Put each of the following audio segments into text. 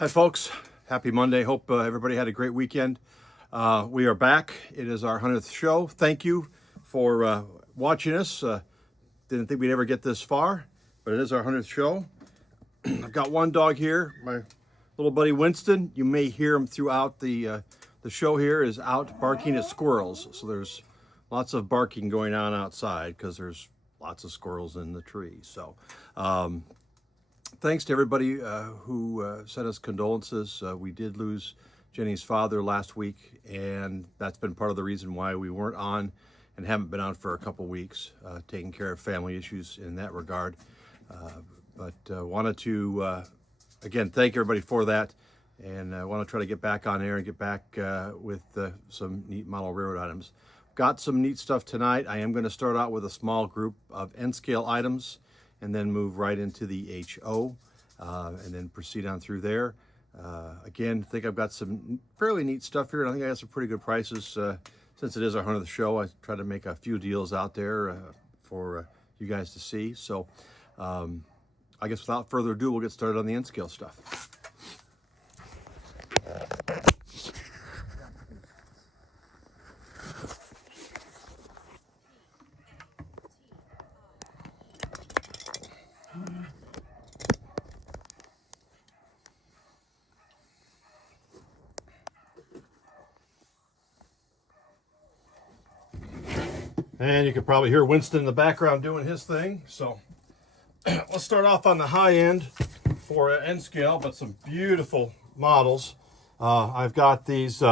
Hi folks, happy Monday. Hope everybody had a great weekend. We are back. It is our 100th show. Thank you for watching us. Didn't think we'd ever get this far, but it is our 100th show. I've got one dog here, my little buddy Winston. You may hear him throughout the show here, is out barking at squirrels. So there's lots of barking going on outside because there's lots of squirrels in the trees. So thanks to everybody who sent us condolences. We did lose Jenny's father last week, and that's been part of the reason why we weren't on and haven't been on for a couple weeks, taking care of family issues in that regard. But wanted to, again, thank everybody for that, and I want to try to get back on air and get back with some neat model railroad items. Got some neat stuff tonight. I am going to start out with a small group of N-scale items and then move right into the HO and then proceed on through there. Again, I think I've got some fairly neat stuff here, and I think I got some pretty good prices. Since it is our 100th show, I try to make a few deals out there for you guys to see. So I guess without further ado, we'll get started on the N-scale stuff. And you can probably hear Winston in the background doing his thing. So let's start off on the high end for N-scale, but some beautiful models. I've got these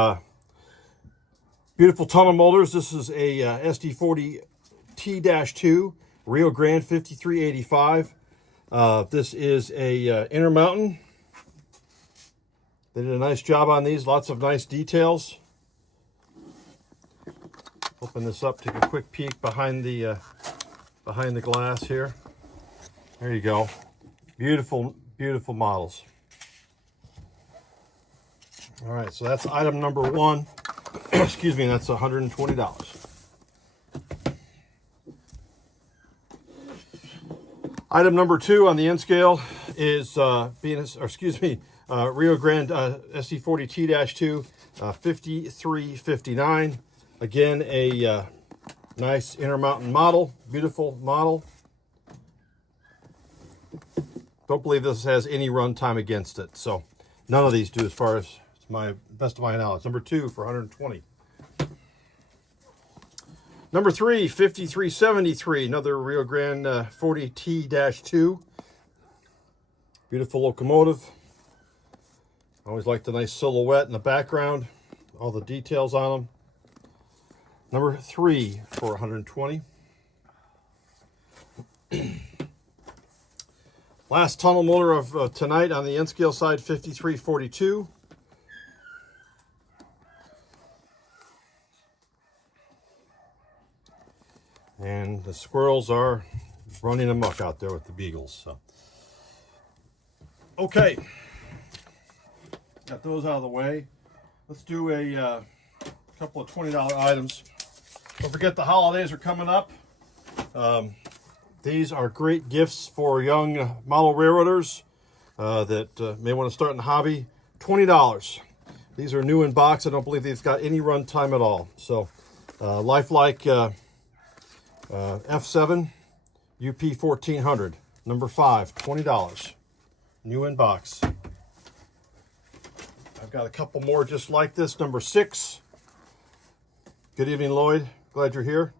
beautiful tunnel molders. This is a SD40T-2 Rio Grande 5385. This is a Intermountain. They did a nice job on these, lots of nice details. Open this up, take a quick peek behind the glass here. There you go. Beautiful, beautiful models. All right, so that's item number one. Excuse me, that's $120. Item number two on the N-scale is Rio Grande SD40T-2 5359. Again, a nice Intermountain model, beautiful model. Don't believe this has any run time against it. So none of these do, as far as my best of my knowledge. Number two for 120. Number three, 5373, another Rio Grande 40T-2. Beautiful locomotive. Always like the nice silhouette in the background, all the details on them. Number three for 120. Last tunnel motor of tonight on the N-scale side, 5342. And the squirrels are running amok out there with the beagles. So, okay, got those out of the way. Let's do a couple of $20 items. Don't forget the holidays are coming up. These are great gifts for young model railroaders that may want to start in the hobby. $20. These are new in box. I don't believe they've got any run time at all. So lifelike F7 UP 1400, number 5, $20. New in box. I've got a couple more just like this. Number 6. Good evening, Lloyd. Glad you're here.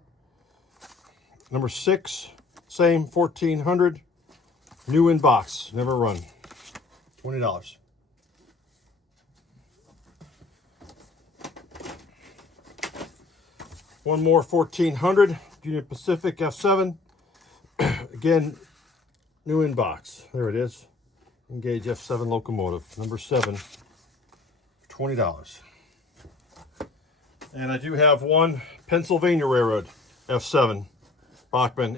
Number 6, same 1400, new in box, never run. $20. One more 1400, Union Pacific F7. Again, new in box. There it is. Engage F7 locomotive, number 7, $20. And I do have one Pennsylvania Railroad F7 Bachman,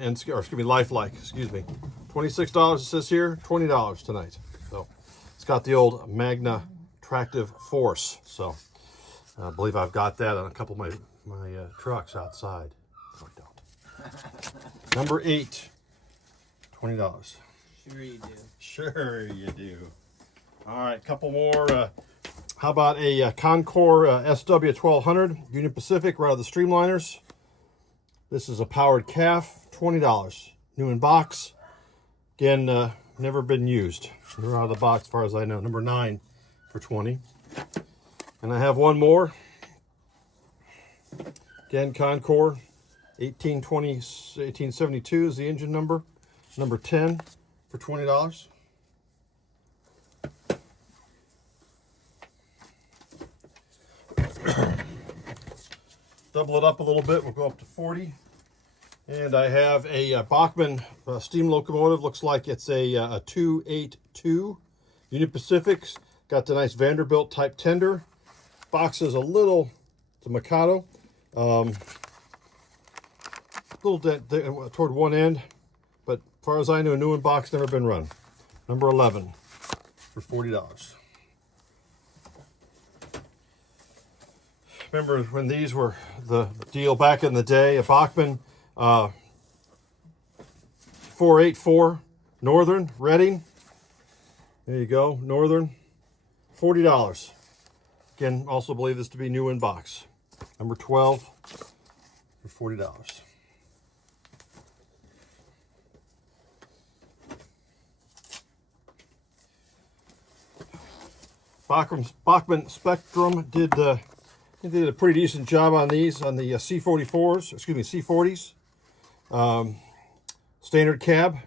lifelike, excuse me. $26 it says here, $20 tonight. So it's got the old Magna Tractive Force. So I believe I've got that on a couple of my trucks outside. No, I don't. Number 8, $20. Sure you do. Sure you do. All right, a couple more. How about a Concord SW1200 Union Pacific right out of the Streamliners. This is a powered calf, $20. New in box. Again, never been used. They're out of the box as far as I know. Number 9 for $20. And I have one more. Again, Concord 1872 is the engine number. Number 10 for $20. Double it up a little bit, we'll go up to 40. And I have a Bachmann steam locomotive. Looks like it's a 282 Union Pacifics. Got the nice Vanderbilt type tender. Box is a little, it's a Mikado. Little dent there, toward one end, but as far as I know, new in box, never been run. Number 11 for $40. Remember when these were the deal back in the day? A Bachmann 484 Northern Reading. There you go, Northern, $40. Again, also believe this to be new in box. Number 12 for $40. Bachmann Spectrum did a pretty decent job on these, on the C44s, excuse me, C40s. Standard cab.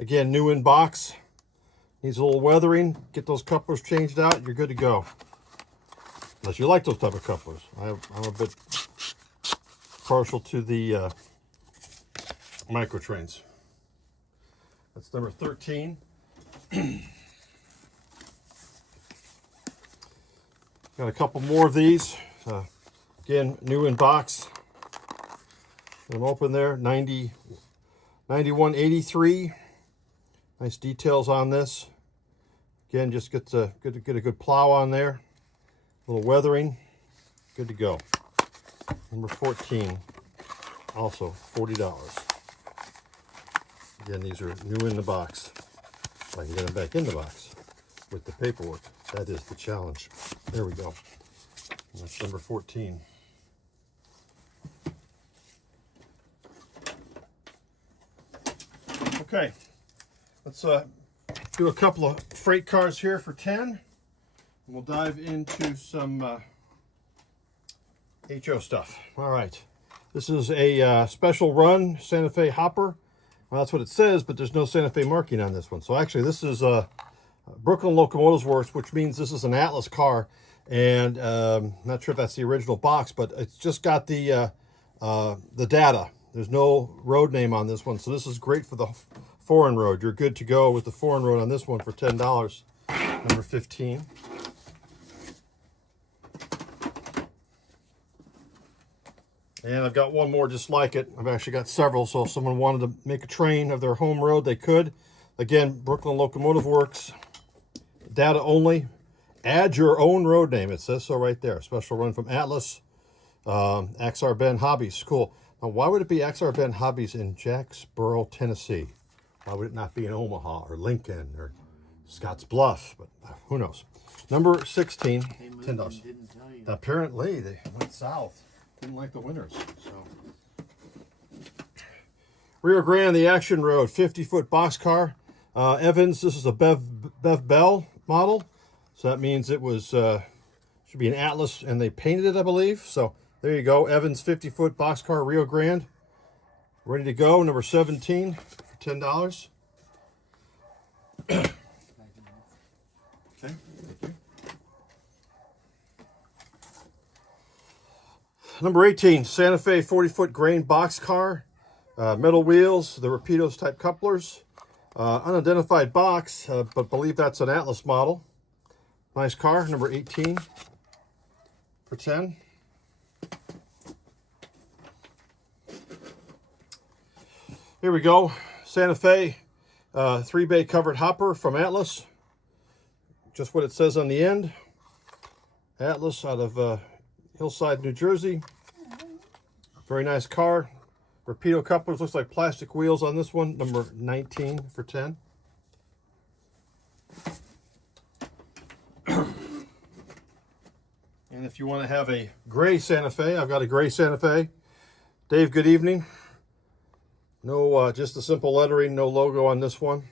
Again, new in box. Needs a little weathering. Get those couplers changed out, you're good to go. Unless you like those type of couplers. I'm a bit partial to the micro trains. That's number 13. Got a couple more of these. Again, new in box. I'm open there. 9183. Nice details on this. Again, just get a good plow on there. A little weathering. Good to go. Number 14. Also $40. Again, these are new in the box. I can get them back in the box with the paperwork. That is the challenge. There we go. And that's number 14. Okay, let's do a couple of freight cars here for 10. And we'll dive into some HO stuff. All right, this is a special run Santa Fe hopper. Well, that's what it says, but there's no Santa Fe marking on this one. So actually, this is Brooklyn Locomotives Works, which means this is an Atlas car, and not sure if that's the original box, but it's just got the data. There's no road name on this one, so this is great for the foreign road. You're good to go with the foreign road on this one for $10. Number 15. And I've got one more just like it. I've actually got several, so if someone wanted to make a train of their home road, they could. Again, Brooklyn Locomotive Works. Data only. Add your own road name. It says so right there. Special run from Atlas. Axar Ben Hobbies. Cool. Now, why would it be Axar Ben Hobbies in Jacksboro, Tennessee? Why would it not be in Omaha or Lincoln or Scotts Bluff? But who knows? Number 16, $10. Apparently, they went south. Didn't like the winters. So, Rio Grande, the Action Road, 50-foot boxcar. Evans, this is a Bev Bell model. So that means it was should be an Atlas, and they painted it, I believe. So there you go, Evans 50-foot boxcar, Rio Grande, ready to go. Number 17 for $10. Okay, thank you. Number 18, Santa Fe 40-foot grain boxcar, metal wheels, the Rapidos type couplers, unidentified box, but believe that's an Atlas model. Nice car, number 18 for 10. Here we go, Santa Fe 3-bay covered hopper from Atlas. Just what it says on the end. Atlas out of Hillside, New Jersey. Very nice car. Rapido couplers, looks like plastic wheels on this one. Number 19 for 10. And if you want to have a gray Santa Fe, I've got a gray Santa Fe. Dave, good evening. No, just the simple lettering, no logo on this one.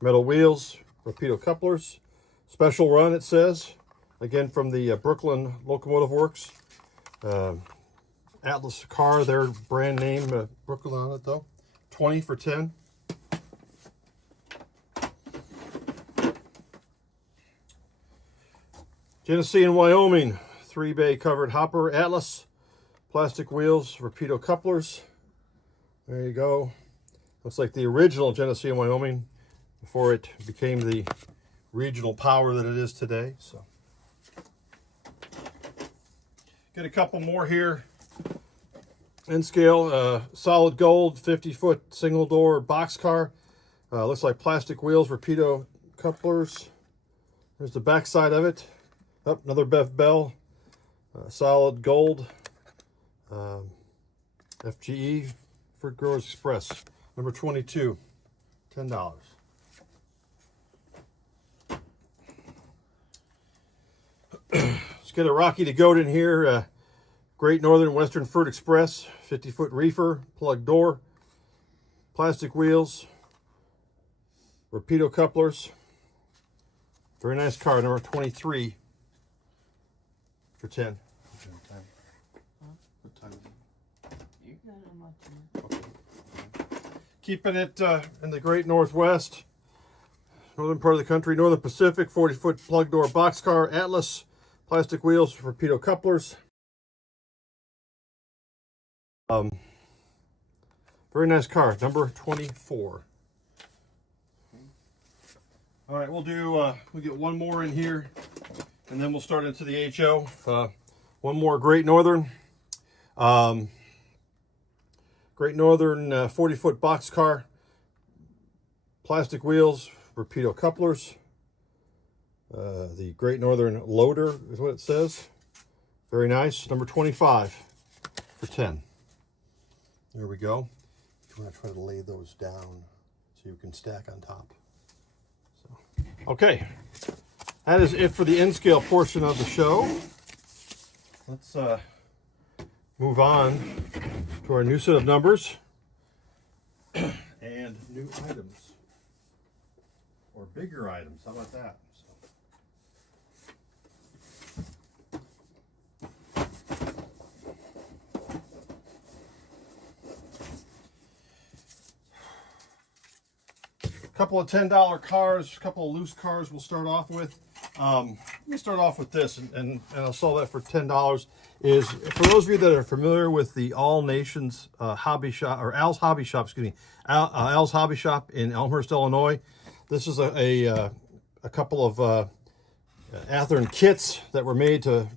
Metal wheels, Rapido couplers. Special run, it says. Again, from the Brooklyn Locomotive Works. Atlas car, their brand name, Brooklyn on it though. 20 for 10. Genesee and Wyoming, 3-bay covered hopper, Atlas, plastic wheels, Rapido couplers. There you go. Looks like the original Genesee and Wyoming before it became the regional power that it is today. So, get a couple more here. In scale, solid gold, 50-foot single door boxcar. Looks like plastic wheels, Rapido couplers. There's the back side of it. Oh, another Bev Bell, solid gold, FGE, Fruit Growers Express, number 22, $10. Let's get a Rocky to Goat in here. Great Northern Western Fruit Express, 50-foot reefer, plug door, plastic wheels, Rapido couplers. Very nice car, number 23 for 10. What time is it? You got it on my time. Okay. Keeping it in the Great Northwest, northern part of the country, Northern Pacific, 40-foot plug door boxcar, Atlas, plastic wheels, Rapido couplers. Very nice car, number 24. All right, we'll get one more in here, and then we'll start into the HO. One more Great Northern. Great Northern 40-foot boxcar, plastic wheels, Rapido couplers. The Great Northern Loader is what it says. Very nice, number 25 for 10. There we go. If you want to try to lay those down so you can stack on top. So, okay, that is it for the N-scale portion of the show. Let's move on to our new set of numbers and new items, or bigger items. How about that? Couple of $10 cars, a couple of loose cars we'll start off with. Let me start off with this, and I'll sell that for $10. Is for those of you that are familiar with the All Nations Hobby Shop, or Al's Hobby Shop, excuse me, Al's Hobby Shop in Elmhurst, Illinois. This is a couple of Athearn kits that were made to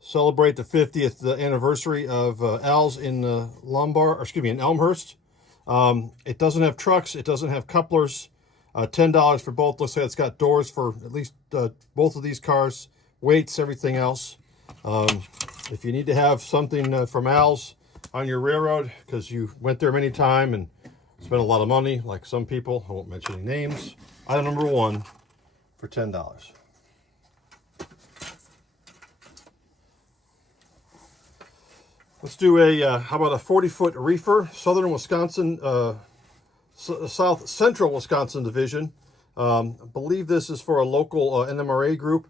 celebrate the 50th anniversary of Al's in in Elmhurst. It doesn't have trucks, it doesn't have couplers. $10 for both. Looks like it's got doors for at least both of these cars, weights, everything else. If you need to have something from Al's on your railroad because you went there many times and spent a lot of money, like some people, I won't mention any names, item number 1 for $10. Let's do how about a 40-foot reefer, Southern Wisconsin, South Central Wisconsin division. I believe this is for a local NMRA group.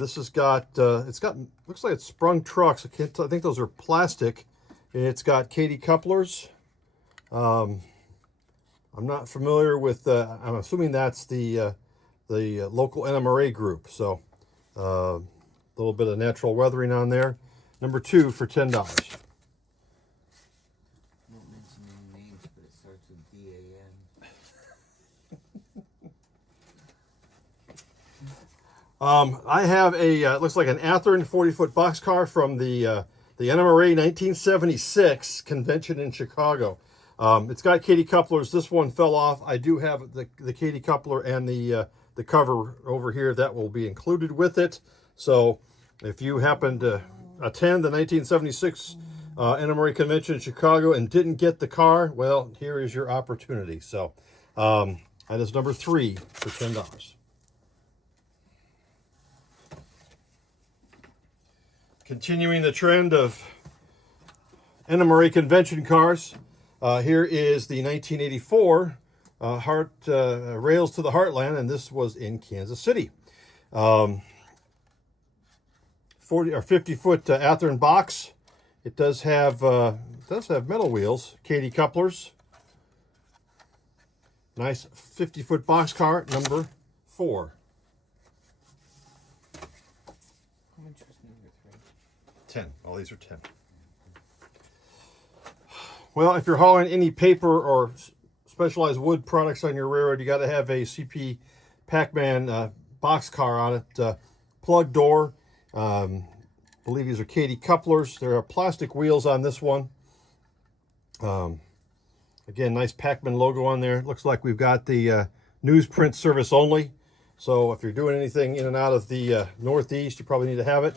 This has got, looks like it's sprung trucks. I think those are plastic. It's got Katy couplers. I'm not familiar with, I'm assuming that's the local NMRA group. So a little bit of natural weathering on there. Number 2 for $10. I have a, looks like an Athearn 40-foot boxcar from the NMRA 1976 convention in Chicago. It's got Katy couplers. This one fell off. I do have the Katy coupler and the cover over here that will be included with it. So if you happen to attend the 1976 NMRA convention in Chicago and didn't get the car, well, here is your opportunity. So that is number 3 for $10. Continuing the trend of NMRA convention cars, here is the 1984 Rails to the Heartland, and this was in Kansas City. 40 or 50-foot Athearn box. It does have metal wheels, Katie couplers. Nice 50-foot boxcar, number 4. How much was number 3? 10. All these are 10. Well, if you're hauling any paper or specialized wood products on your railroad, you got to have a CP Pac-Man boxcar on it. Plug door. I believe these are Katie couplers. There are plastic wheels on this one. Again, nice Pac-Man logo on there. Looks like we've got the newsprint service only. So if you're doing anything in and out of the Northeast, you probably need to have it.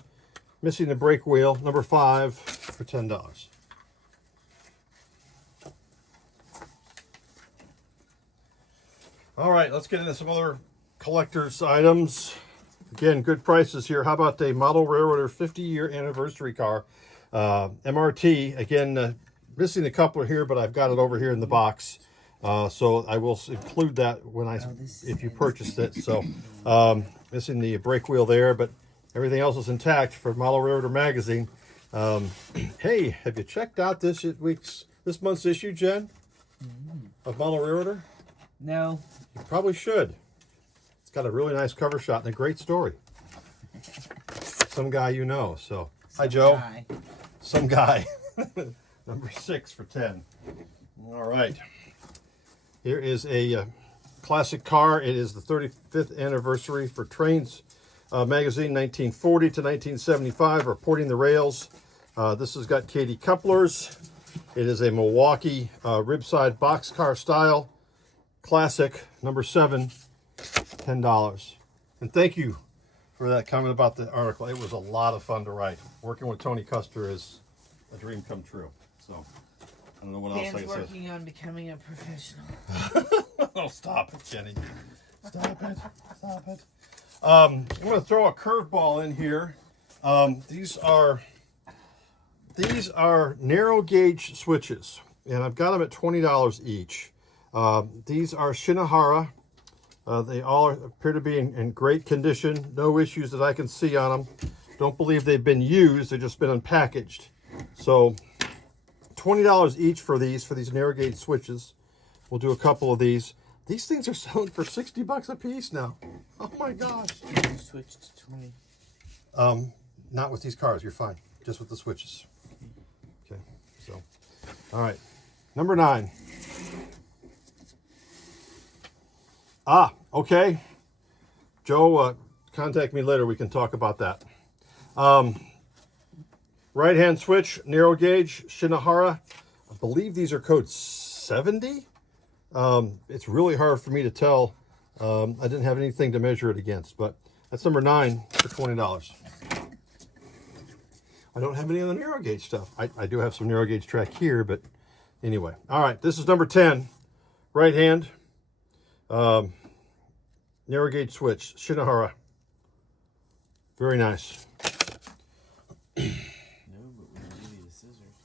Missing the brake wheel, number 5 for $10. All right, let's get into some other collector's items. Again, good prices here. How about a Model Railroader 50-year anniversary car? MRT, again, missing the coupler here, but I've got it over here in the box. So I will include that when if you purchased it. So missing the brake wheel there, but everything else is intact for Model Railroader magazine. Hey, have you checked out this month's issue, Jen, of Model Railroader? No. You probably should. It's got a really nice cover shot and a great story. Some guy you know. So hi, Joe. Guy. Some guy. Number 6 for 10. All right. Here is a classic car. It is the 35th anniversary for Trains magazine, 1940 to 1975, reporting the rails. This has got Katie couplers. It is a Milwaukee ribside boxcar style. Classic, number 7, $10. And thank you for that comment about the article. It was a lot of fun to write. Working with Tony Custer is a dream come true. So, I don't know what else I Dan's can say. working on becoming a professional. Oh, stop it, Jenny. Stop it. Stop it. I'm going to throw a curveball in here. These are narrow gauge switches, and I've got them at $20 each. These are Shinohara. They all appear to be in great condition. No issues that I can see on them. Don't believe they've been used. They've just been unpackaged. So $20 each for these narrow gauge switches. We'll do a couple of these. These things are selling for $60 a piece now. Oh my gosh. You switched to 20. Not with these cars. You're fine. Just with the switches. Okay. So, all right. Number 9. Okay. Joe, contact me later. We can talk about that. Right-hand switch, narrow gauge, Shinohara. I believe these are code 70. It's really hard for me to tell. I didn't have anything to measure it against, but that's number 9 for $20. I don't have any of the narrow gauge stuff. I do have some narrow gauge track here, but anyway. All right, this is number 10. Right hand. Narrow gauge switch, Shinohara. Very nice. No, but we don't give you the scissors.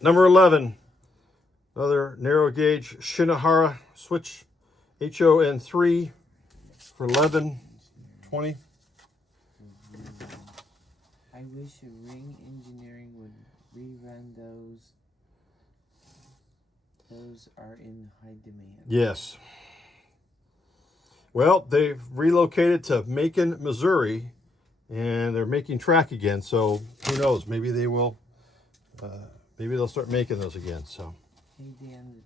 Number 11. Another narrow gauge Shinohara switch, HON3 for $11.20. I wish Ring Engineering would rerun those. Those are in high demand. Yes. Well, they've relocated to Macon, Missouri, and they're making track again. So who knows? Maybe they will. Maybe they'll start making those again. So. Hey Dan, the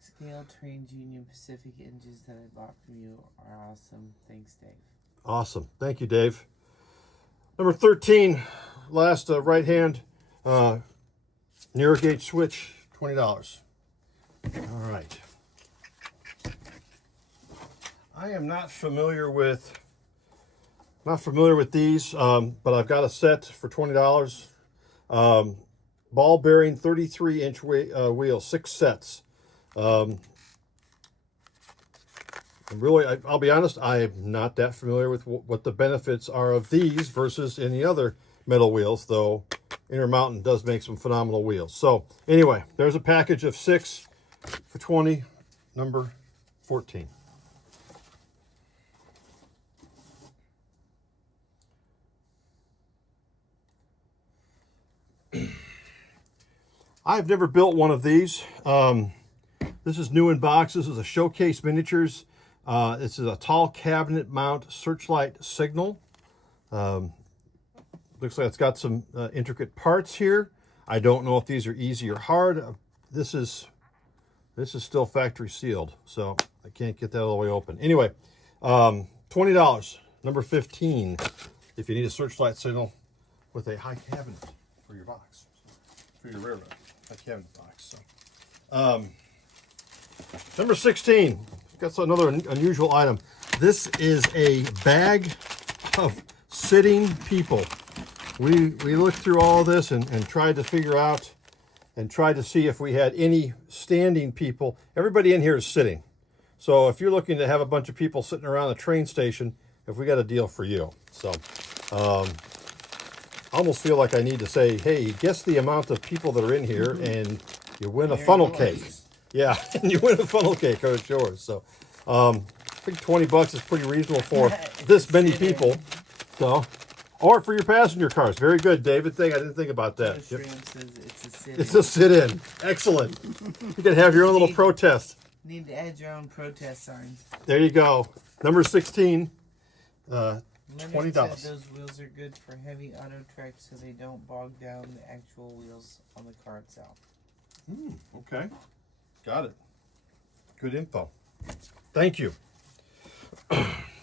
Scale Trains Union Pacific engines that I bought from you are awesome. Thanks, Dave. Awesome. Thank you, Dave. Number 13, last right hand narrow gauge switch, $20. All right. I am not familiar with these, but I've got a set for $20. Ball bearing 33-inch wheel, 6 sets. And really, I'll be honest, I'm not that familiar with what the benefits are of these versus any other metal wheels, though Intermountain does make some phenomenal wheels. So anyway, there's a package of 6 for 20, number 14. I've never built one of these. This is new in box. This is a Showcase Miniatures. This is a tall cabinet mount searchlight signal. Looks like it's got some intricate parts here. I don't know if these are easy or hard. This is still factory sealed, so I can't get that all the way open. Anyway, $20, number 15, if you need a searchlight signal with a high cabinet for your box, for your railroad, high cabinet box. So, number 16, got another unusual item. This is a bag of sitting people. We looked through all of this and tried to figure out and tried to see if we had any standing people. Everybody in here is sitting. So if you're looking to have a bunch of people sitting around the train station, if we got a deal for you. So I almost feel like I need to say, hey, guess the amount of people that are in here and you win a funnel cake. Yeah, and you win a funnel cake, or it's yours. So I think $20 is pretty reasonable for this many people. So, or for your passenger cars. Very good, David. I didn't think about that. Yep. Says it's a sit-in. It's a sit-in. Excellent. You can have your own little protest. Need to add your own protest signs. There you go. Number 16. $20. Those wheels are good for heavy auto tracks, so they don't bog down the actual wheels on the car itself. Okay. Got it. Good info. Thank you.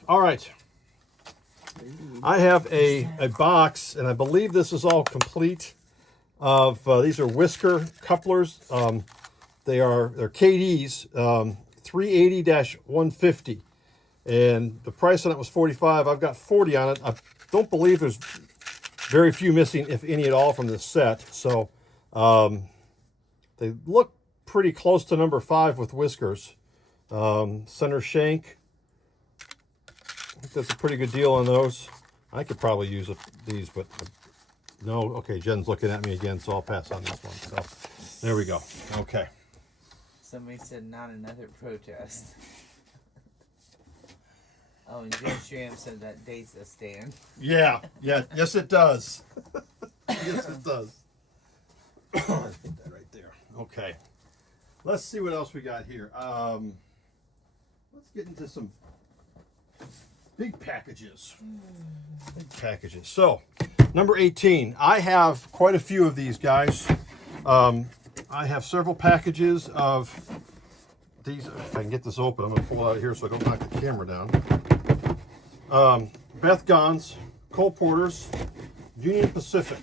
All right. I have a box, and I believe this is all complete. Of these are whisker couplers. They're KDs, 380-150, and the price on it was $45. I've got 40 on it. I don't believe there's very few missing, if any at all, from this set. So they look pretty close to number 5 with whiskers. Center shank. I think that's a pretty good deal on those. I could probably use these, but no. Okay, Jen's looking at me again, so I'll pass on this one. So there we go. Okay. Somebody said not another protest. Oh, and Jim Schramm said that dates a stand. Yeah. Yes, it does. Yes, it does. Put that right there. Okay. Let's see what else we got here. Let's get into some big packages. So, number 18. I have quite a few of these, guys. I have several packages of these. If I can get this open, I'm going to pull it out of here so I don't knock the camera down. Beth Gons, Cole Porters, Union Pacific.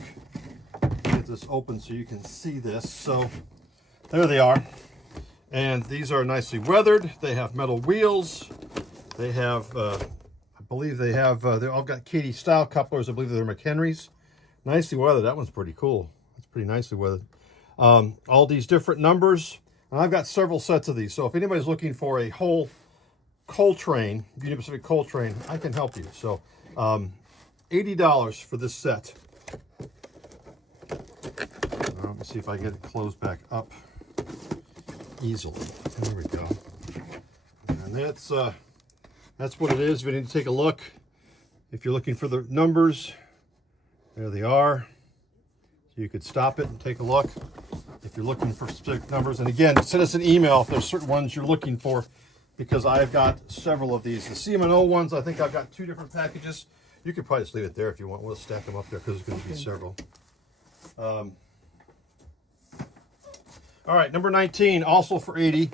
Get this open so you can see this. So, there they are. And these are nicely weathered. They have metal wheels. They have, I believe they have, they've all got Katie style couplers. I believe they're McHenry's. Nicely weathered. That one's pretty cool. It's pretty nicely weathered. All these different numbers. And I've got several sets of these. So if anybody's looking for a whole Coltrane, Union Pacific Coltrane, I can help you. So $80 for this set. Let me see if I can get it closed back up easily. There we go. And that's what it is. We need to take a look. If you're looking for the numbers, there they are. So you could stop it and take a look if you're looking for specific numbers. And again, send us an email if there's certain ones you're looking for, because I've got several of these. The CM&O ones, I think I've got 2 different packages. You could probably just leave it there if you want. We'll stack them up there because there's going to be several. All right, number 19, also for 80.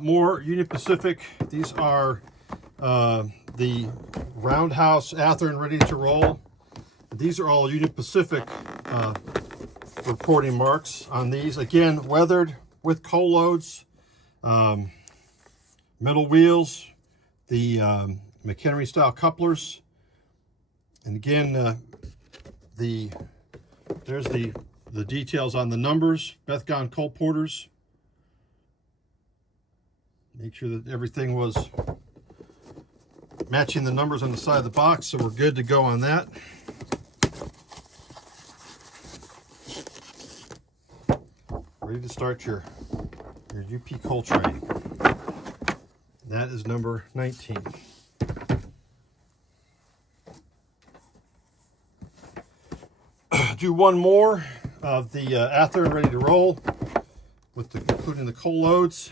More Union Pacific. These are the Roundhouse Athearn ready to roll. These are all Union Pacific reporting marks on these. Again, weathered with coal loads, metal wheels, the McHenry style couplers, and again, there's the details on the numbers. Beth Gon Cole Porters. Make sure that everything was matching the numbers on the side of the box, so we're good to go on that. Ready to start your UP coal train. That is number 19. Do one more of the Athearn ready to roll, with including the coal loads.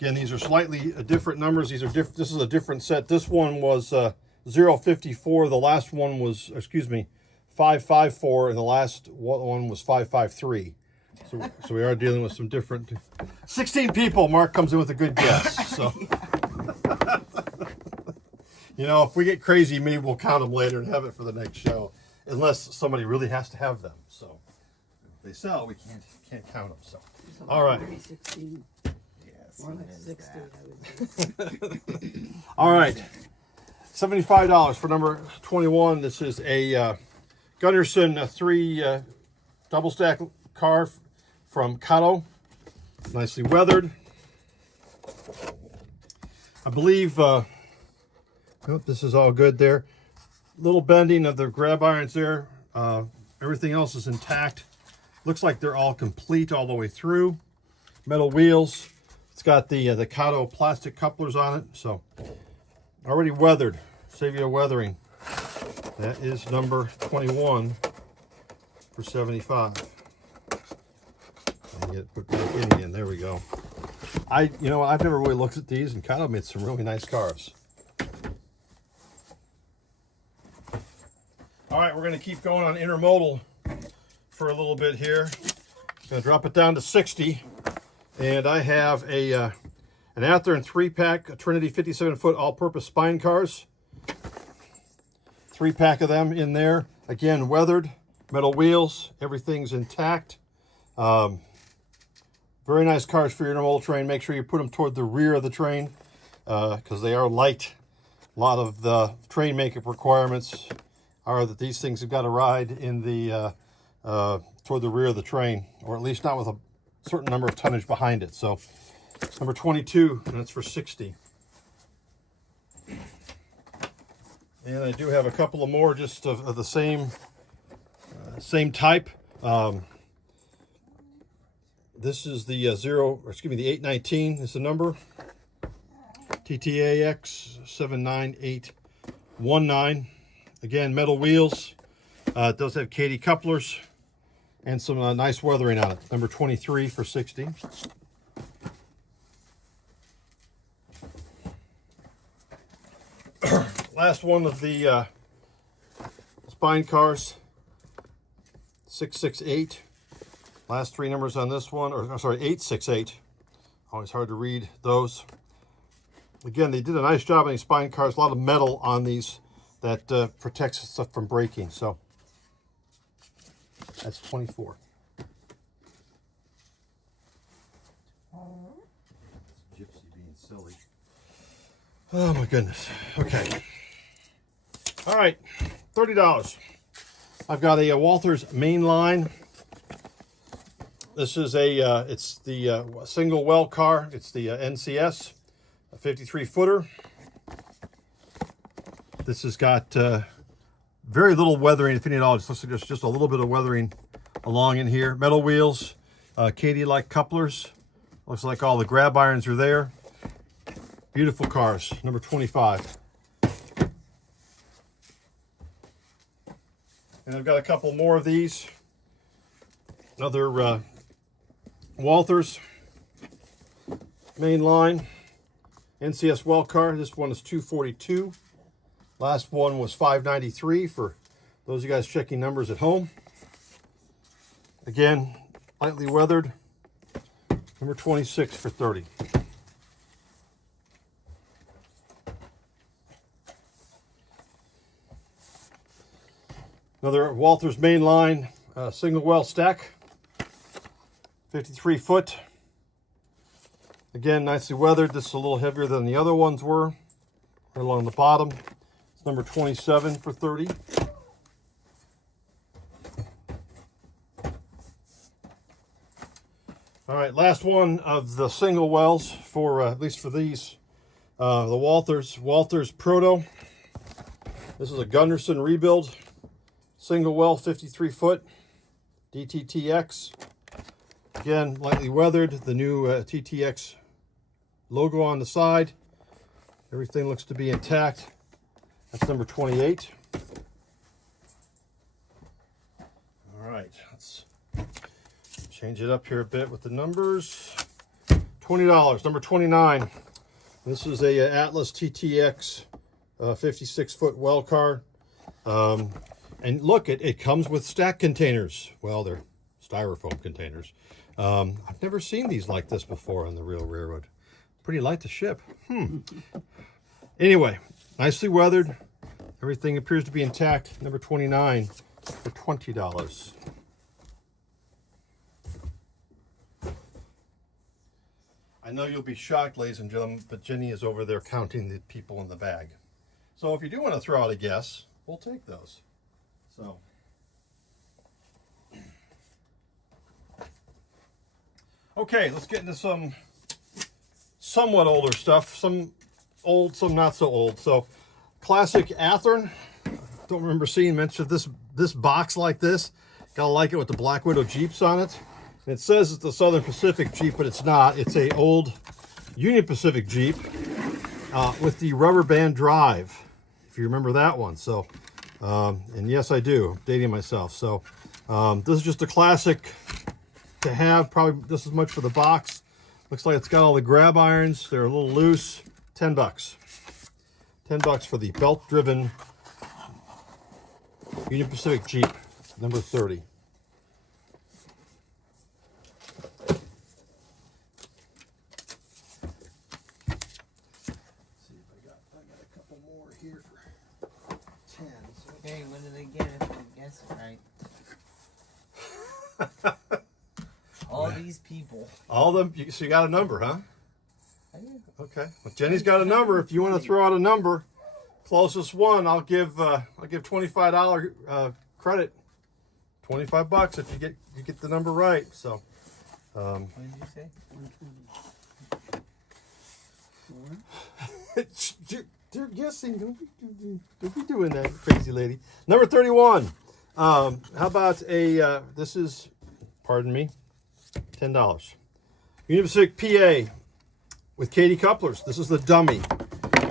Again, these are slightly different numbers. These are different. This is a different set. This one was 054. The last one was, excuse me, 554, and the last one was 553. So we are dealing with some different. 16 people. Mark comes in with a good guess. So, you know, if we get crazy, maybe we'll count them later and have it for the next show, unless somebody really has to have them. So if they sell, we can't count them. So, all right. 16. Yes. More like 60, I would say. All right, $75 for number 21. This is a Gunderson 3 double stack car from Kato, nicely weathered. I believe this is all good there. Little bending of the grab irons there. Everything else is intact. Looks like they're all complete all the way through. Metal wheels. It's got the Kato plastic couplers on it, so already weathered. Save you a weathering. That is number 21 for 75. And get put back in again. There we go. I've never really looked at these, and Kato made some really nice cars. All right, we're going to keep going on intermodal for a little bit here. Going to drop it down to 60. And I have an Athearn 3-pack Trinity 57-foot all-purpose spine cars. 3-pack of them in there. Again, weathered, metal wheels, everything's intact. Very nice cars for your intermodal train. Make sure you put them toward the rear of the train because they are light. A lot of the train makeup requirements are that these things have got to ride in the toward the rear of the train, or at least not with a certain number of tonnage behind it. So it's number 22, and that's for 60. And I do have a couple of more just of the same type. This is the the 819 is the number. TTAX 79819. Again, metal wheels. It does have Katy couplers and some nice weathering on it. Number 23 for 60. Last one of the spine cars, 668. Last three numbers on this one, or sorry, 868. Always hard to read those. Again, they did a nice job on these spine cars. A lot of metal on these that protects stuff from breaking. So that's 24. Gypsy being silly. Oh my goodness. Okay. All right, $30. I've got a Walther's main line. This is it's the single well car. It's the NCS, a 53-footer. This has got very little weathering, if any at all. It looks like there's just a little bit of weathering along in here. Metal wheels, Katy-like couplers. Looks like all the grab irons are there. Beautiful cars, number 25. And I've got a couple more of these. Another Walther's main line. NCS well car. This one is 242. Last one was 593 for those of you guys checking numbers at home. Again, lightly weathered. Number 26 for 30. Another Walther's main line, single well stack, 53 foot. Again, nicely weathered. This is a little heavier than the other ones were. Right along the bottom. It's number 27 for 30. All right, last one of the single wells for at least for these The Walters Proto. This is a Gunderson rebuild. Single well, 53 foot. DTTX. Again, lightly weathered. The new TTX logo on the side. Everything looks to be intact. That's number 28. All right, let's change it up here a bit with the numbers. $20, number 29. This is a Atlas TTX 56-foot well car. And look, it comes with stack containers. Well, they're styrofoam containers. I've never seen these like this before on the real railroad. Pretty light to ship. Anyway, nicely weathered. Everything appears to be intact. Number 29 for $20. I know you'll be shocked, ladies and gentlemen, but Jenny is over there counting the people in the bag. So if you do want to throw out a guess, we'll take those. So. Okay, let's get into some somewhat older stuff. Some old, some not so old. So, classic Athearn. Don't remember seeing mention of this box like this. Gotta like it with the Black Widow Jeeps on it. And it says it's the Southern Pacific Jeep, but it's not. It's a old Union Pacific Jeep with the rubber band drive, if you remember that one. So, and yes, I do. I'm dating myself. So, this is just a classic to have. Probably just as much for the box. Looks like it's got all the grab irons. They're a little loose. $10. $10 for the belt-driven Union Pacific Jeep, number 30. See if I got a couple more here for 10. Okay, what did I get if I guess right? All these people. All of them. So you got a number, huh? I did. Okay. Well, Jenny's got a number. If you want to throw out a number, closest one, I'll give $25 credit. $25 if you get the number right. So. What did you say? 124. They're guessing. Don't be doing that, crazy lady. Number 31. How about a? This is, pardon me, $10. Union Pacific PA with Katie couplers. This is the dummy.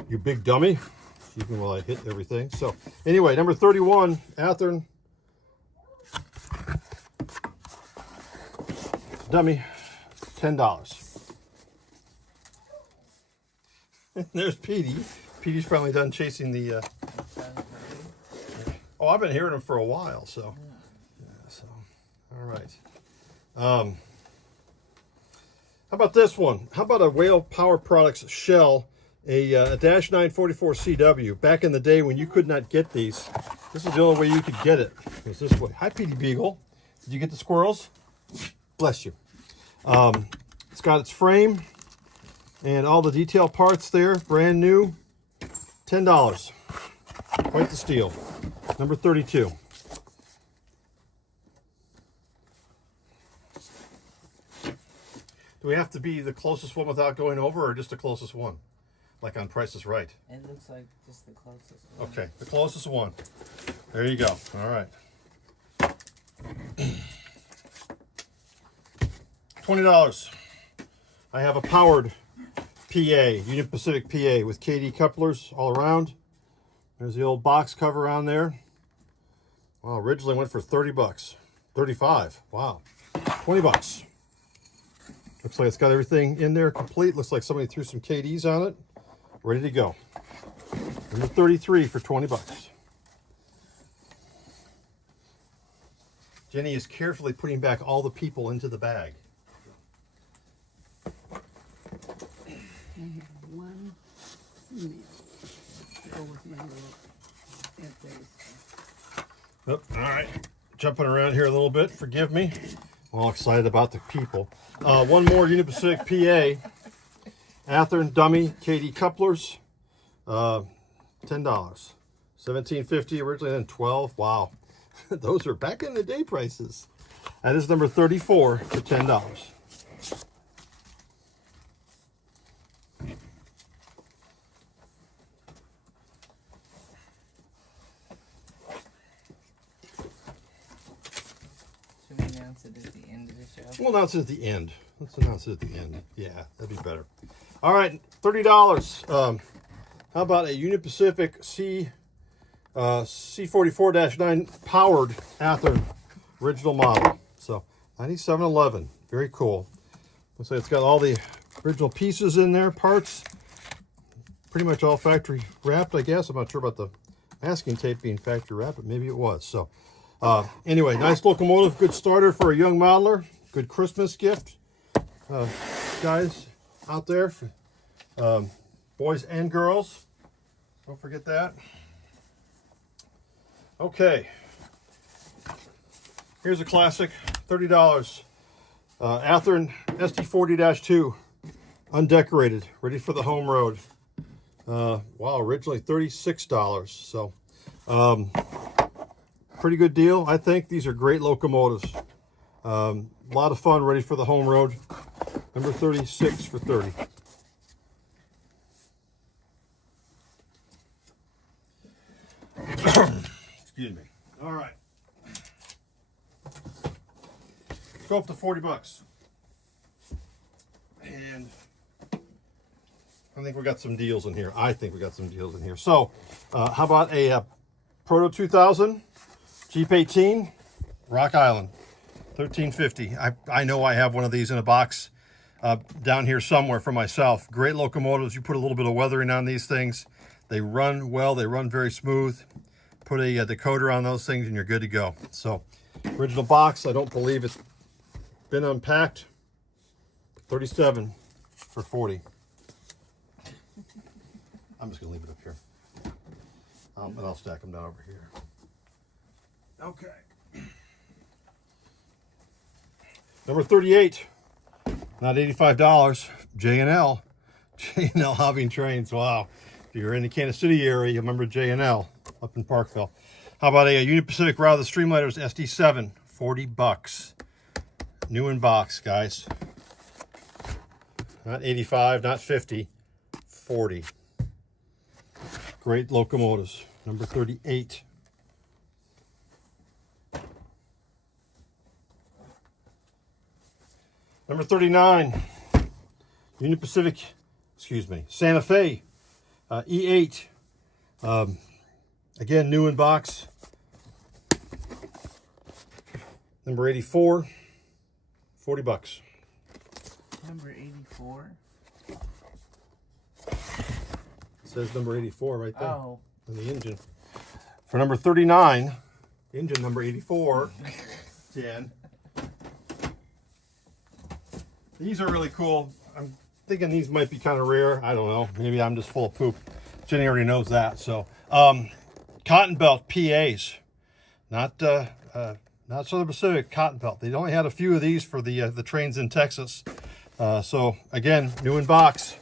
You big dummy. Excuse me while I hit everything. So anyway, number 31, Athearn. Dummy, $10. There's Petey. Petey's finally done chasing the. Oh, I've been hearing him for a while. So, yeah. So, all right. How about this one? How about a Whale Power Products shell, a Dash 944 CW? Back in the day when you could not get these, this is the only way you could get it. Was this way. Hi, Petey Beagle. Did you get the squirrels? Bless you. It's got its frame and all the detail parts there, brand new. $10. Quite the steal. Number 32. Do we have to be the closest one without going over, or just the closest one? Like on Price is Right. It looks like just the closest one. Okay, the closest one. There you go. All right. $20. I have a powered PA, Union Pacific PA with KD couplers all around. There's the old box cover on there. Well, originally went for $30. 35. Wow. $20. Looks like it's got everything in there complete. Looks like somebody threw some KDs on it. Ready to go. Number 33 for $20. Jenny is carefully putting back all the people into the bag. I have one minute to go with my little essays. Oh, all right. Jumping around here a little bit. Forgive me. I'm all excited about the people. One more Union Pacific PA. Athearn dummy KD couplers. $10. $17.50 originally, then $12. Wow. Those are back in the day prices. That is number 34 for $10. announce it at the end of the show? We'll announce it at the end. Let's announce it at the end. Yeah, that'd be better. All right, $30. How about a Union Pacific C44-9 powered Athearn original model? So 9711, very cool. Looks like it's got all the original pieces in there, parts. Pretty much all factory wrapped, I guess. I'm not sure about the masking tape being factory wrapped, but maybe it was. So anyway, nice locomotive, good starter for a young modeler, good Christmas gift. Guys out there, boys and girls, don't forget that. Okay, here's a classic, $30. Athearn SD40-2, undecorated, ready for the home road. Wow, originally $36. So pretty good deal, I think. These are great locomotives. A lot of fun, ready for the home road. Number 36 for 30. Excuse me. All right. Let's go up to 40 bucks. And I think we got some deals in here. So, how about a Proto 2000 Jeep 18 Rock Island, $13.50. I know I have one of these in a box down here somewhere for myself. Great locomotives. You put a little bit of weathering on these things, they run well. They run very smooth. Put a decoder on those things, and you're good to go. So, original box. I don't believe it's been unpacked. 37 for 40. I'm just gonna leave it up here, and I'll stack them down over here. Okay. Number 38, not $85. J&L Hobbing Trains. Wow. If you're in the Kansas City area, you remember J&L up in Parkville. How about a Union Pacific Route of the Streamlighters SD7, 40 bucks. New in box, guys. Not 85, not 50, 40. Great locomotives. Number 38. Number 39, Union Pacific, Santa Fe, E8. Again, new in box. Number 84, 40 bucks. Number 84? It says number 84 right there. Oh. On the engine. For number 39, engine number 84, 10. These are really cool. I'm thinking these might be kind of rare. I don't know. Maybe I'm just full of poop. Jenny already knows that. So, cotton belt PAs, not Southern Pacific, cotton belt. They only had a few of these for the trains in Texas. So again, new in box,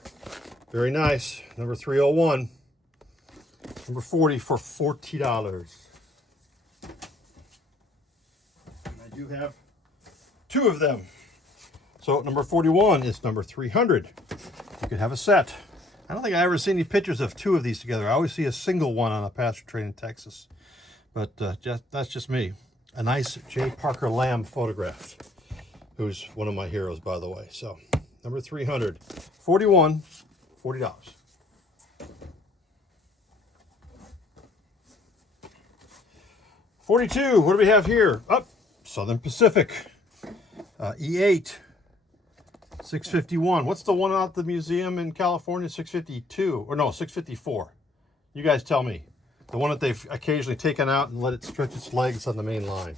very nice. Number 301, number 40 for $40. I do have two of them. So number 41 is number 300. You could have a set. I don't think I ever see any pictures of two of these together. I always see a single one on a passenger train in Texas. But that's just me. A nice J. Parker Lamb photograph, who's one of my heroes, by the way. So number 300, 41, $40. $42, what do we have here? Up, Southern Pacific, E8. 651. What's the one out at the museum in California? 652. Or no, 654. You guys tell me. The one that they've occasionally taken out and let it stretch its legs on the main line.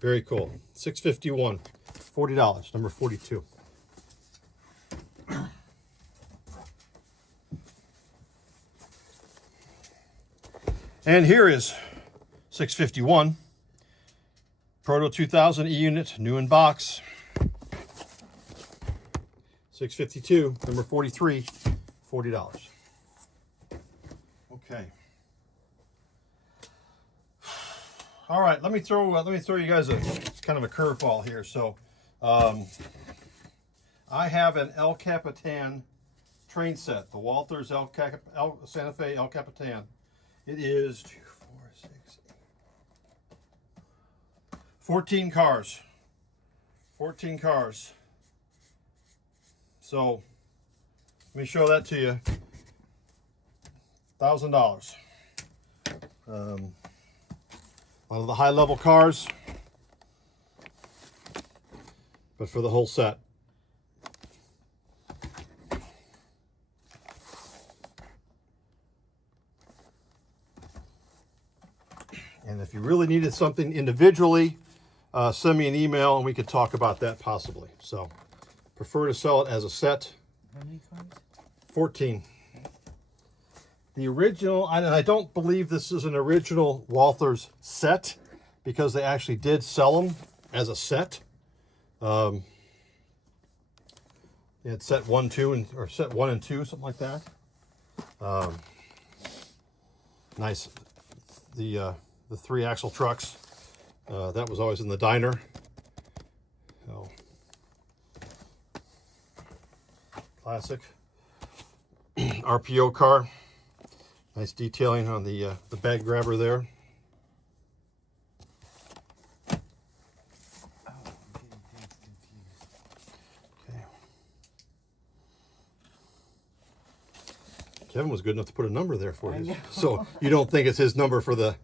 Very cool. 651. $40. Number 42. And here is 651. Proto 2000 E-Unit, new in box. 652, number 43, $40. Okay. All right, let me throw you guys a kind of a curveball here. So, I have an El Capitan train set, the Walters Santa Fe El Capitan. It is 2, 4, 6, 8, 14 cars. 14 cars. So let me show that to you. $1,000. One of the high level cars, but for the whole set. And if you really needed something individually, send me an email and we could talk about that possibly. So prefer to sell it as a set. How many cars? 14. The original, I don't believe this is an original Walthers set because they actually did sell them as a set. They had set 1, 2, or set 1 and 2, something like that. Nice. The 3-axle trucks. That was always in the diner. So, classic. RPO car. Nice detailing on the bag grabber there. Oh, I'm getting things confused. Okay. Kevin was good enough to put a number there for I you. know. So you don't think it's his number for the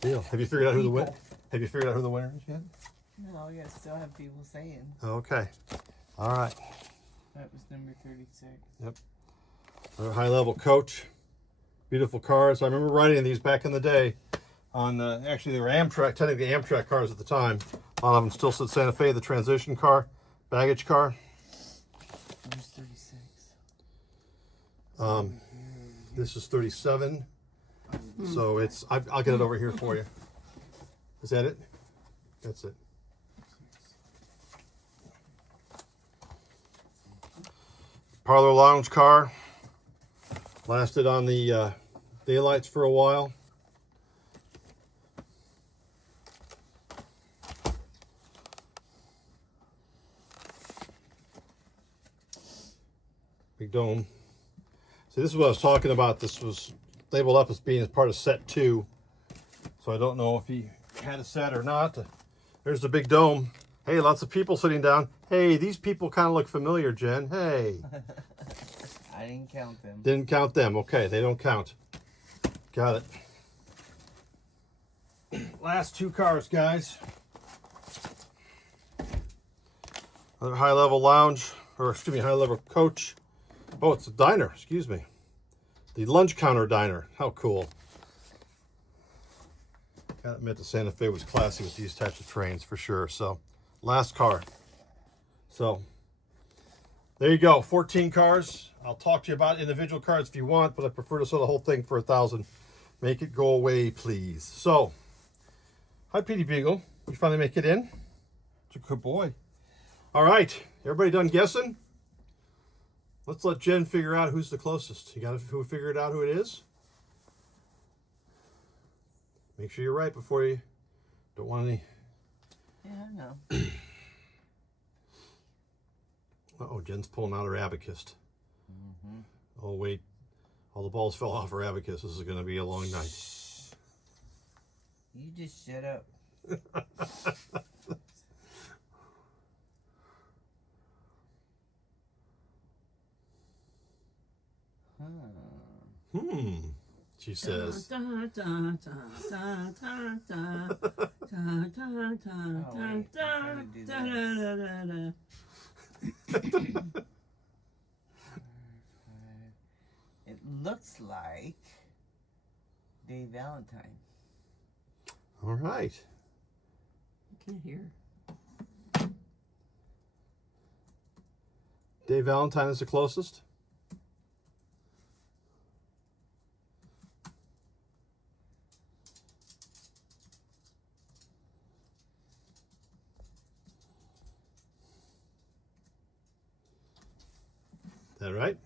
deal. Have you figured out who the People. Have you figured out who the winner is yet? No, I still have people saying. Okay. All right. That was number 36. Yep. Another high level coach. Beautiful cars. I remember riding these back in the day on, actually they were Amtrak, technically Amtrak cars at the time. A lot of them still said Santa Fe, the transition car, baggage car. Where's 36? This is 37. So it's, I'll get it over here for you. Is that it? That's it. Parlor lounge car. Lasted on the daylights for a while. Big dome. See, this is what I was talking about. This was labeled up as being part of set 2. So I don't know if he had a set or not. There's the big dome. Hey, lots of people sitting down. Hey, these people kind of look familiar, Jen. Hey. I didn't count them. Didn't count them. Okay, they don't count. Got it. Last 2 cars, guys. Another high-level lounge, or excuse me, high-level coach. Oh, it's a diner, excuse me. The lunch counter diner. How cool. Gotta admit the Santa Fe was classy with these types of trains for sure. So, last car. So, there you go, 14 cars. I'll talk to you about individual cars if you want, but I prefer to sell the whole thing for $1,000. Make it go away, please. So, hi, Petey Beagle. You finally make it in? It's a good boy. All right, everybody done guessing? Let's let Jen figure out who's the closest. You got to figure it out who it is? Make sure you're right before you don't want any. Yeah, I know. Uh-oh, Jen's pulling out her abacus. Mm-hmm. Oh, wait. All the balls fell off her abacus. This is going to be a long night. You just shut up. She says. Oh, wait, I'm trying to do It looks like Dave Valentine. All right. I can't hear. Dave Valentine is the closest. Is that right?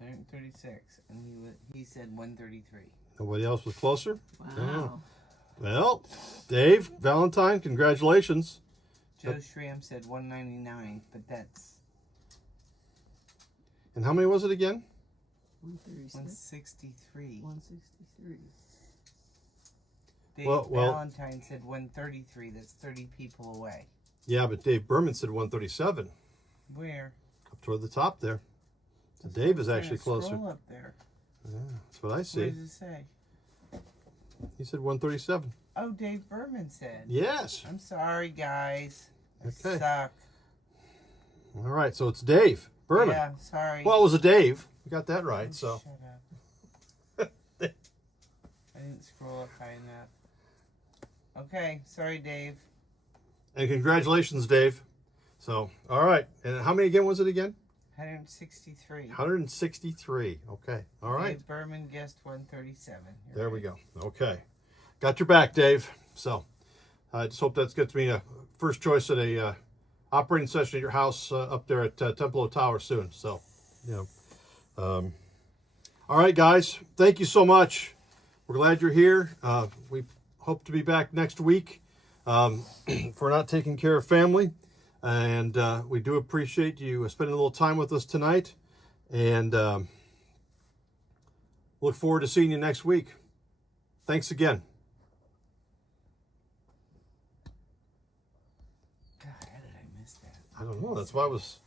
136, and he said 133. Nobody else was closer? Wow. Well, Dave Valentine, congratulations. Joe Schramm said 199, but that's And how many was it again? 136. 163. 163. Dave Well- Valentine said 133. That's 30 people away. Yeah, but Dave Berman said 137. Where? Up toward the top there. So That's Dave what is I'm actually trying to closer. scroll up there. Yeah, that's what I What see. does it say? He said 137. Oh, Dave Berman said. Yes. I'm sorry, guys. I Okay. suck. All right, so it's Dave Berman. Yeah, sorry. Well, it was a Dave. We got that right. So Shut up. I didn't scroll up high enough. Okay, sorry, Dave. and congratulations, Dave. So all right, and how many again was it again? 163. 163. Okay. All right. Dave Berman guessed 137. You're There we right. go. Okay. Got your back, Dave. So I just hope that gets me a first choice at a operating session at your house up there at Templo Tower soon. So, you know. All right, guys. Thank you so much. We're glad you're here. We hope to be back next week for not taking care of family. And we do appreciate you spending a little time with us tonight. And look forward to seeing you next week. Thanks again. God, how did I miss that? I don't know. That's why I was